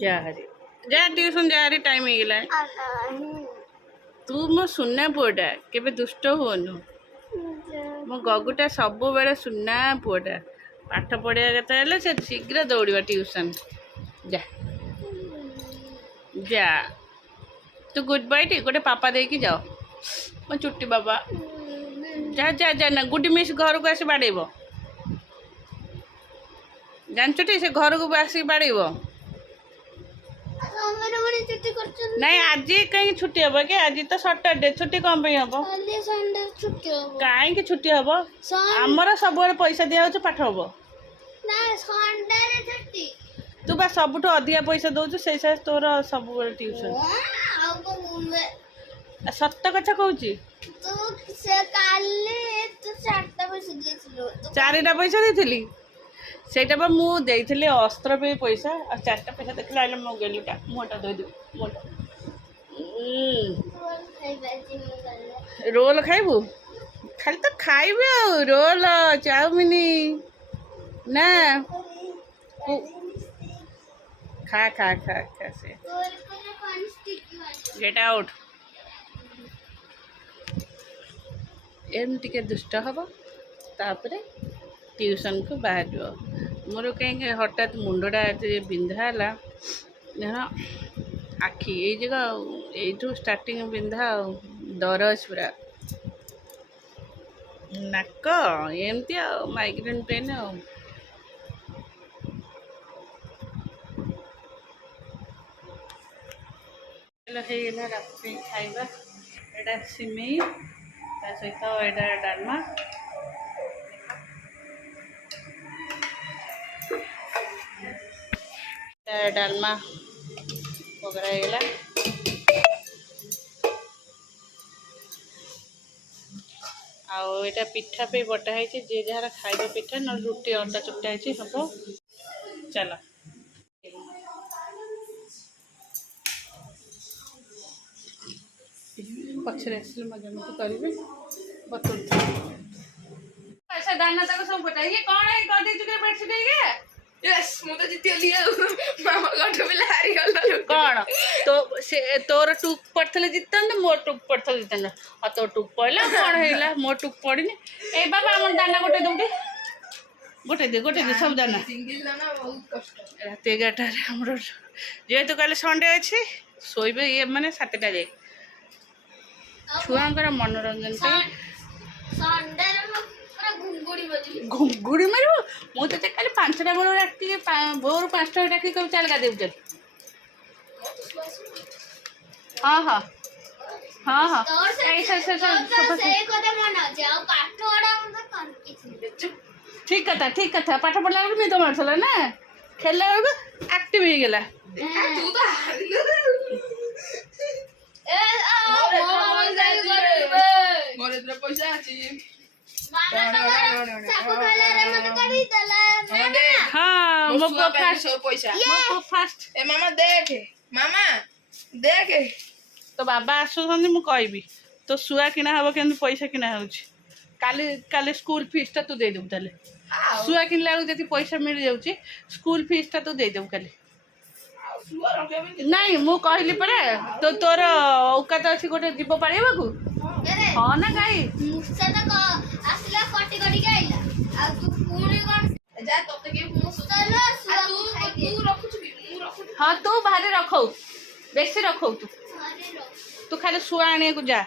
जा हरी जा ट्यूशन जा हरी टाइम हो गला तू मो सुना पुआटा केबे दुष्ट होनु मो गगुटा सब बेले सुना पुआटा पाठ पढ़िया केते से शीघ्र दौड़ा ट्यूशन जा जा तू गुड बाय टी गोटे पापा दे कि जाओ मो चुट्टी बाबा जा जा जा ना गुड मिस घर को आसी बाड़ेब जानछुटी से घर को आसी बाड़ेब नहीं आज कहीं छुट्टी हम कि आज तो सटरडे छुट्टी कौन हम कहीं छुट्टी हम आमर सब पैसा दिया पाठ हम तू बा सबुठ अधिका पैसा दौचु से तोर सब ट्यूशन सत्य कथा कहूँ चारिटा पैसा देती सेटा बा मु देइथिले अस्त्र पे पैसा और चारटा पैसा देखला आइले मो गेलुटा मोटा दे दो मोटा रोल खाइबू खाली तो खाइबे रोल चाउमिन ना खा खा खा खा से गेट आउट एमती के दुष्ट हम तापरे ट्यूशन को बाहर मोर कहीं हठात मुंडा बिंधा आखि ये जगह यू स्टार्टिंग बिंधा दरज पूरा नाक एमती माइग्रेन पेन होगा रात खाइबा एटा सिमेई सहित एटा डालमा डालमा पकड़ा गला आटा पिठा पे बटा है जे जार खाइब पिठा न रुटी अंडा चुटा है हम चल पछरे आस मजा मत करेंगे बतल पैसा दाना तक सब बटा ये कौन है कर दे चुके बेडशीट है यस मु तो जीती लिया मामा गठ बिला हारी गला कौन तो से तोर टुक पड़थले जितन मोर टुक पड़थले जितन आ तो टुक पड़ला कौन हैला मोर टुक पड़िनी ए बाबा हमर दाना गोटे दे सब दाना सिंगल दाना बहुत कष्ट रात 11 रे हमर जेहेतु काले संडे अछि सोइबे ये माने 7टा जाए छुआंकर मनोरंजन संडे घुंगुड़ी मार मुझे कल 5टा बेल राति भोर 5टा डाक कब चल गाधे हाँ हाँ हाँ हाँ ठीक कथा पाठ पढ़ला बेलू निद मारला ना खेलला बेलू एक्टिव हो गला पैसा हाँ फास्ट ए मामा देख तो बाबा आसुचंदी मु कहबी तो सुआ किना हबो केन पैसा किना होउची काली स्कूल फीसटा तू दे देबू ताले सुआ किनला जति पैसा मिल जाउची स्कूल फीसटा तू दे देबू काली नहीं मु कहली परे तो तोर औकात अछि गोटे जीव पाळेबा को हां ना गाई मुसा तो आसला कटी कटी के आइला आ तू पुणी कोन जा तते के मुसा चलो तू रखु छु मु रखु हाँ तू बाहर रखो बेसी रखो तू खाली शुआ आने को जा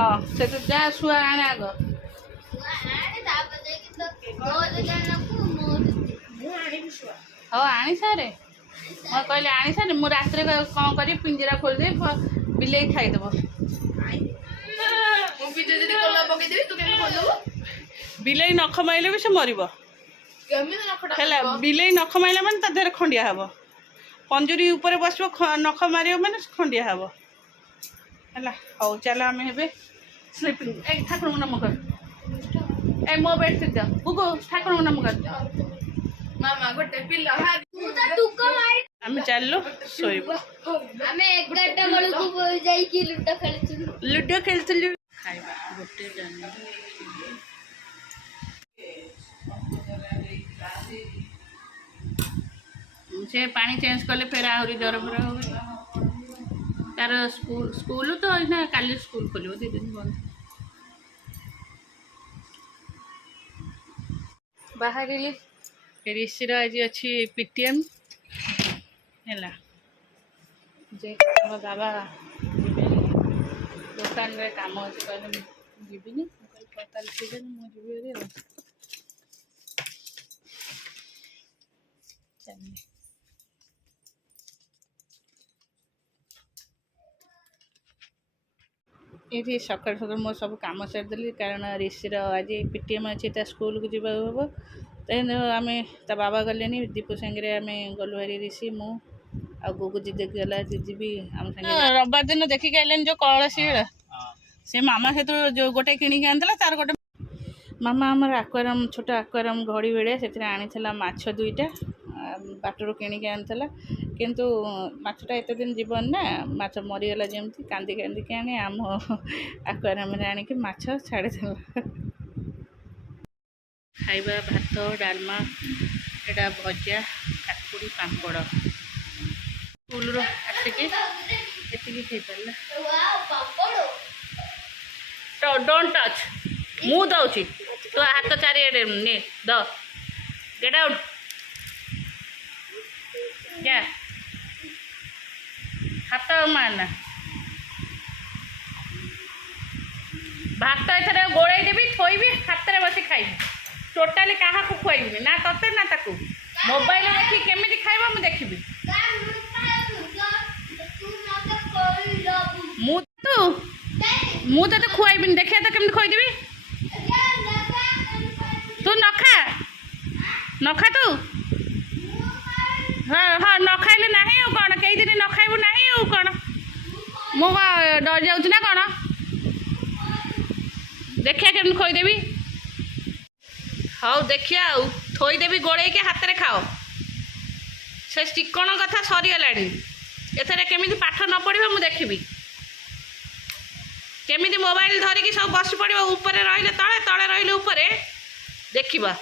हाँ से तो जा शुआ आने आग आने ताप दे कि तो दो जन को मोर मु आनी शुआ हाँ आनी सारे मैं कहले आनी सारे मु रात रे कौन करी पिंजरा खोल दे बिलेई खाई देबो मु भी जदी कोला पके देबी तू केन खोल देबो बिलेई नख माइले भी से मरिबो केमी नखटा हैला बिलेई नख माइले माने ता देर खंडिया हबो पंजुरी ऊपर बसबो नख मारियो माने खंडिया हबो हैला हौ चलो आमे हेबे स्लीपिंग ए ठाकुर नाम कर ए मो बेड से जा गुगो ठाकुर नाम कर मामा गोटे पिल्ला हारी तू तो टुको मारी आमे चललो सोइबो हमें 11टा बेलू को जाई की लुड्डो खेलछु लुडो खेलतलु खाइबा गोटे जान से पानी चेंज कले फिर आहरी जर फर हो तार स्कूल तो ना काली स्कूल खोल 2 दिन बंद बाहर ऋषिर आज अच्छी पीटीएम है जे हम बाबा दुकान रे काम अच्छे कहले जीविनी मुझे ये सकाल सकाल मो सब कम सारिदेली कारण ऋषिर आज पीटीएम अच्छी स्कूल को जीवा हम तेन आम ता बाबा गले दीपू सागे आम गलु हारी ऋषि मु आ गुगु जी देखला दीदी भी आम संगे रविवार दिन देखिक आइलेन जो कलसी से मामा से जो गोटे किणिक आनला तार गोटे मामा आमर आक्वारियम छोट आक्वारियम घड़ी बेड़े से आनी माछ 2टा बाटर किणिक आनला किंतु माछटा एत दिन जीवन ना माछ मरीगला जमी कांदी कांदिक आनी आम आक्वारियम आणिक माछ छाड़ीदेला खाइबा भात डालमा एटा भजा काकुड़ी पापड़ स्कूल आसिक एति खाई पारा डोंट टच मु दौची तो हाथ चारिड़े ने द गेट आउट क्या हाथ मारना भात एथर गोड़े देवी थोबी हाथ में बस खाई टोटाली क्या खुआबी ना तते ना ताकू मोबाइल देखी केमी खाइब मुझे देखी मुझे तो खुआबी देखिए तो केमी खुआदेवी तू न खा तू हाँ हाँ न खाइले ना कौन कई दिन न खाइबू ना कौन मो डर जाऊँ ना कौन देखिए केमी खुआदेवी हाँ देखिए थोईदेवी गोड़े के हाथ में खाओ से चिकण कथा सरीगला एथर केमी पाठ न पढ़ मुझे देखी केमी मोबाइल धरिकी सब बस पड़ो ऊपर रही तले तले रही ऊपर देखा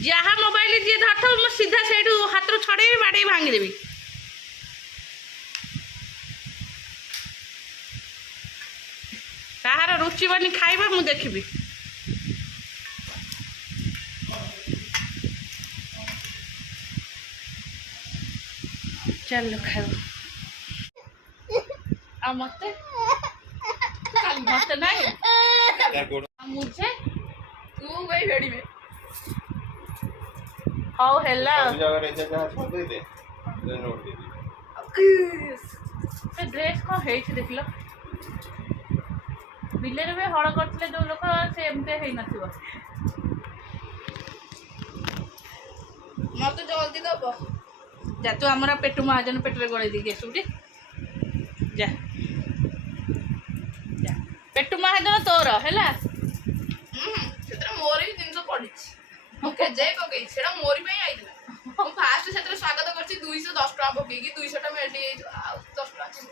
जहाँ मोबाइल जी धरता मुझे सीधा से हाथ छड़े बाड़े भांगीदेवी कहार रुचिबनी खाइबा मुझे देखी चलो खाओ आ मत नहीं मुझे तू वही रेडी में हाउ हेला से ड्रेस को हेच देखलो बिले रे हळ करथले जो लोक से एमते हेई नथिबो मत जल्दी दबो जा तू हमरा पेटू महाजन पेटरे गळे दी गेसुटी जा जा पेटू महाजन तोर हेला सेतरा मोर ही 300 पड़ी ओके जे पकई सेटा मोरी पे आइला हम फास्ट सेतरा स्वागत करछि 210 टका पकई की 200 टका मेटी 10 टका 200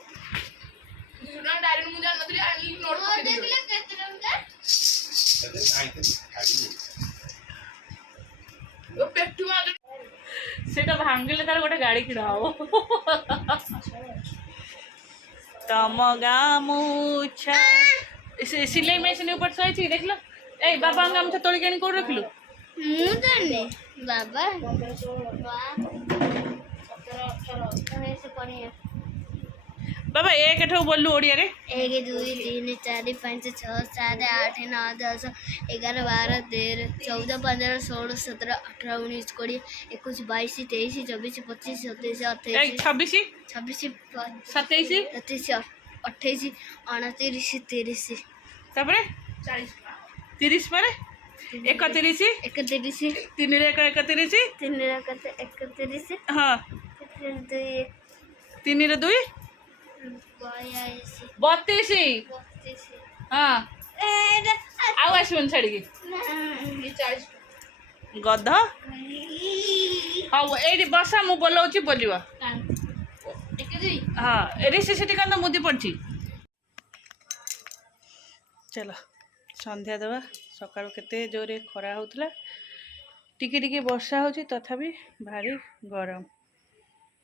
टका डायरेक्ट मु जान नथली आइली नोट पकई देखले केते टଙ୍କା ओ पेटू मा सेटा भांगिले तार गोटे गाड़ी किड़ा हो तम गामुछा सिलाई मेसिन ऊपर सही देख लो ए बाबा गामुछा तोड़ी के कोड रखलु मु जाने बाबा बाबा एक ठो बोलू ओडिया रे 1 2 3 4 5 6 7 8 9 10 11 12 13 14 15 16 17 18 19 20 21 22 23 24 25 27 28 26 26 27 27 28 29 30 तापरे 40 30 पर 31 31 3 रे 31 3 रे 31 हां 3 रे 2 32 हाँ आउ आसबन छाड़ी ये 40 गध हाँ ये बसा मु बोलाऊँ बोलिव हाँ ऋषि सीटी क्या मुदी पड़ी चलो संध्या देवा सका केते जोरे खरा होता टिके टिके वर्षा होची तथापि भारी गरम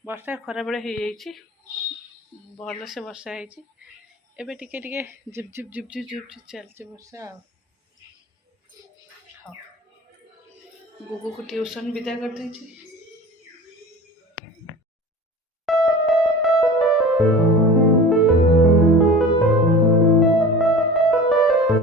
ବର୍ଷା ଖରାବେଳେ ହେଇଯାଇଛି, ଭଲସେ ବର୍ଷା ହେଇଛି। ଏବେ ଟିକେ ଟିକେ ଝିପ୍ ଝିପ୍ ଝିପ୍ ଝିପ୍ ଝିପ୍ ଝିପ୍ ଚାଲିଛି ବର୍ଷା ଆଉ। ହଉ, ଗୁଗୁକୁ ଟ୍ୟୁସନ୍ ବିଦା କରିଦେଇଛି।